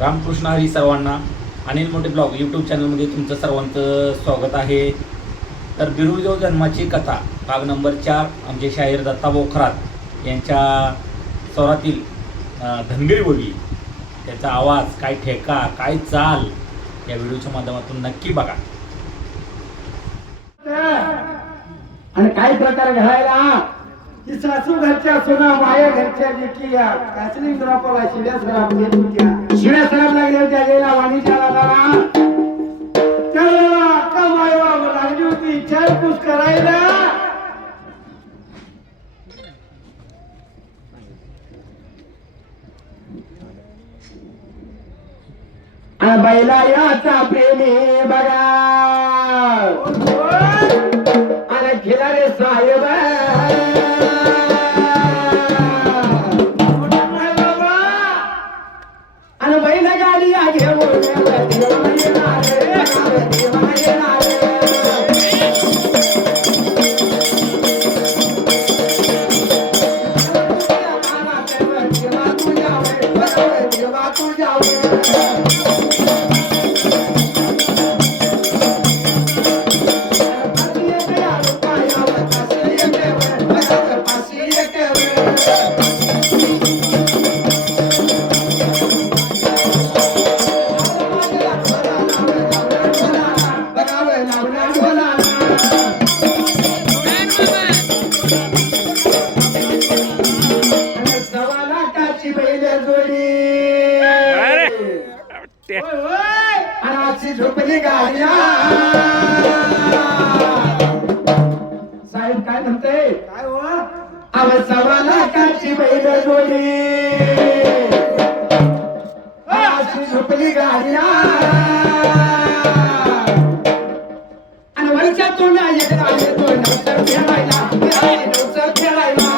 रामकृष्ण हरी सर्वांना. अनिल मोठे blog YouTube चॅनलमध्ये तुमचं सर्वांचं स्वागत आहे. तर बिरुदेव जन्माची कथा भाग नंबर 4 आमचे शाहीर दत्ताभाऊ खरात यांच्या स्वरातील धनगरी बोली, त्याचा आवाज, काय ठेका, काय चाल या व्हिडिओच्या माध्यमातून नक्की बघा. आणि काही प्रकार घडायला की सासू घरच्या सोना माया घरच्या लेकीया कासरी द्रापाला शिव्या सराप देत होत्या. शिव्या सराप लागल्या होत्या गेला वाणीच्या लागाला. त्याला अक्का मायवा लागली होती विचारपूस करायला. बैला याचा प्रेमी बघा आणि खिलारे साहेब आणि बैला गाडी घेऊन झोपली गाड्या. साहेब काय म्हणते, काय हो आवाज सव्वा लाखाची बैल जोडी अशी झोपली गाड्या. आणि वर्षातून एकदा येतो नवसर खेळायला, नवसर खेळायला.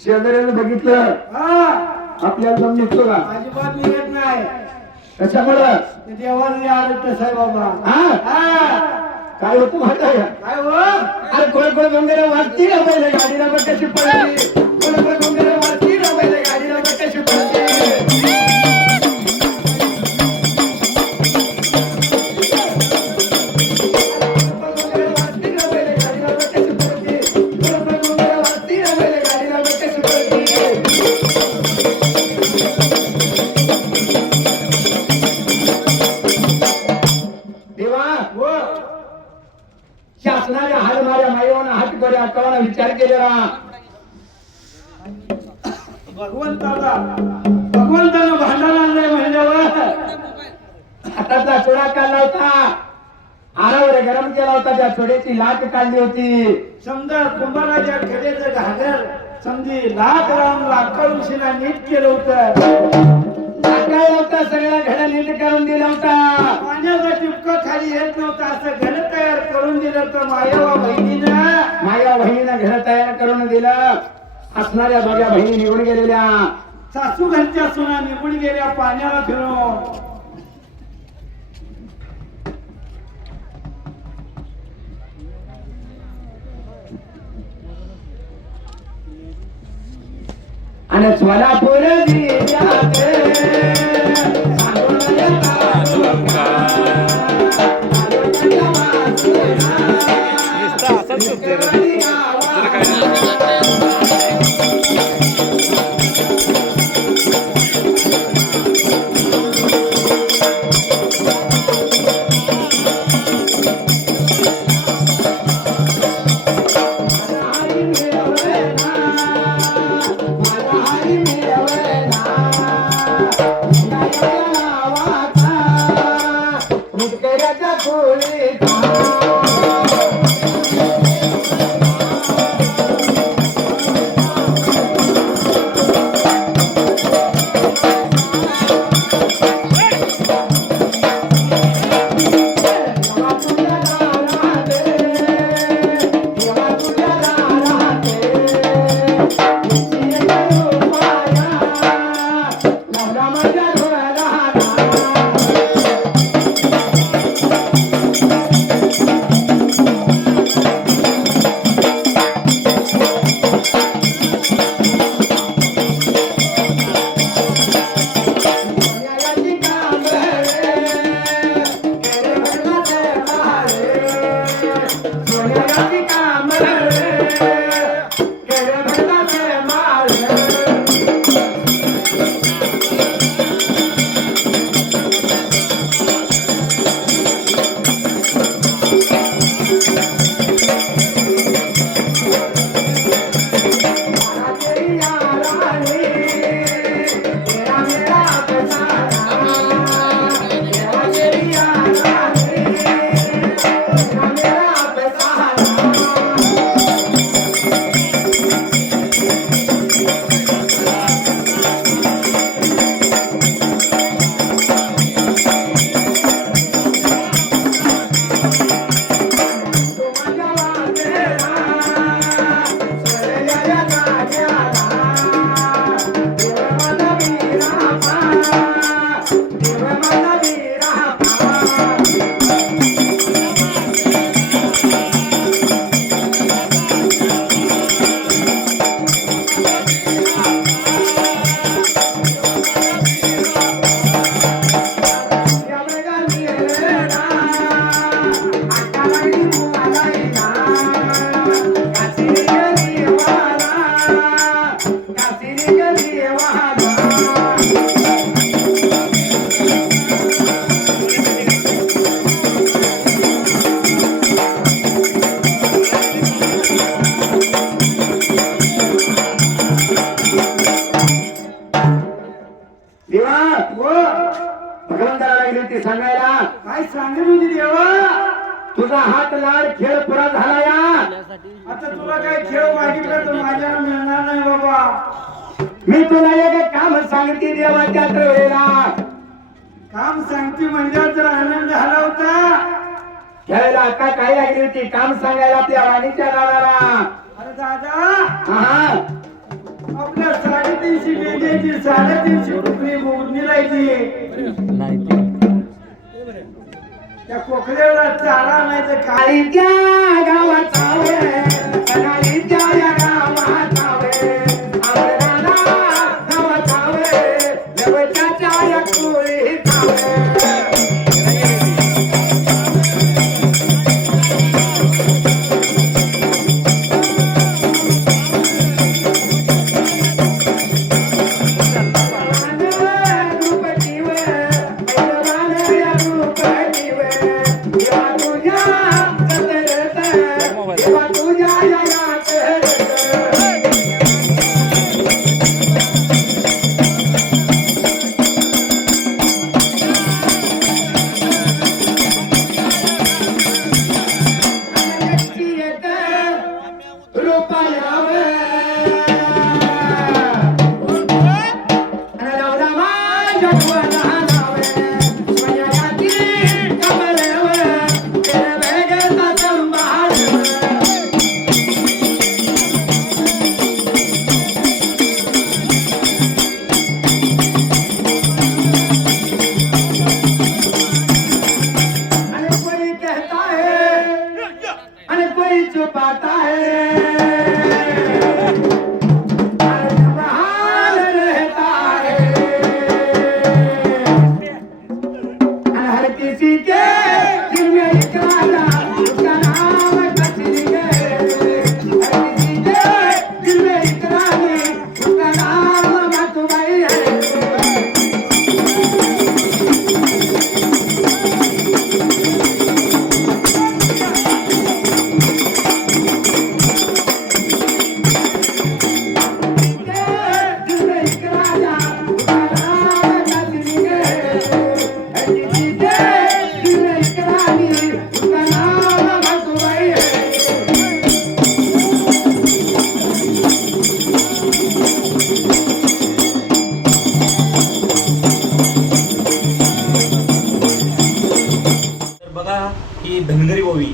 शेजाऱ्यानं बघितलं आपल्याला दम निघतो का? अजिबात निघत नाही. कशामुळं? देवाने आलं साहेब बाबा. काय होतं माहित आहे? काय हो अरे कोण कोण गंगेला वाचती ना पहिले गाडीला बघ कशी पडली. कोण कोण गंगेला वाचती ना पहिले गाडीला बघ कशी पडली. शासनाच्या हालमाऱ्या मायवाना हात बऱ्या कवाना विचार केलेला. भगवंतानं भांडण आणलंय म्हणल्यावर हातातला चोडा काढला होता, आरावर गरम केला होता, त्या चोड्याची लाट काढली होती. समजा कुंभाराच्या खेड्याचं घागर समजी लाख राम लाखांशीला नीट केलं होतं. काय होता सगळ्या घडा नीट करून दिला होता. पाण्याचा टिपका खाली येत नव्हता असं घर तयार करून दिलं होतं माया बहिणीनं घर तयार करून दिलं. असणाऱ्या दोघ्या बहिणी निघून गेलेल्या, सासू घरच्या सुना निघून गेल्या पाण्याला फिरून. आणि सोलापूर देव माझा वीरापा भगवंताला लागली होती सांगायला काय सांगत होती देवा तुझा हात लाड खेळ पुरा झाला या आता तुला काय खेळ मागितलं तर माझ्याला मिळणार नाही बाबा मी तुला एक काम सांगते देवा त्याच वेळेला काम सांगते म्हणजे तर आनंद झाला होता खेळायला आता काय लागली होती काम सांगायला आपल्या वाणीच्या गावाला अरे दादा हा आपल्या 350 मेंढ्याची 350 रुपये मोजणी राहायची त्या कोकऱ्याला चारा नाही तर काळी त्या गावात काळी त्या या गावात आवडला गावात देवताच्या या कुळीत पाता है बहाल रहता है हर किसी के दिल में इकरार उसका नाम कसरी है हर किसी के दिल में इकरार उसका नाम मतुबाई है ही धनगरी ओवी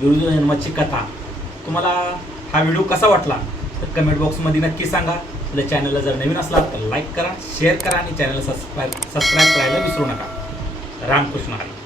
बिरुजा जन्माची कथा तुम्हाला हा व्हिडिओ कसा वाटला तर कमेंट बॉक्समध्ये नक्की सांगा. आपल्या चॅनलला जर नवीन असला तर लाईक करा, शेअर करा आणि चॅनलला सबस्क्राईब करायला विसरू नका. रामकृष्ण हरी.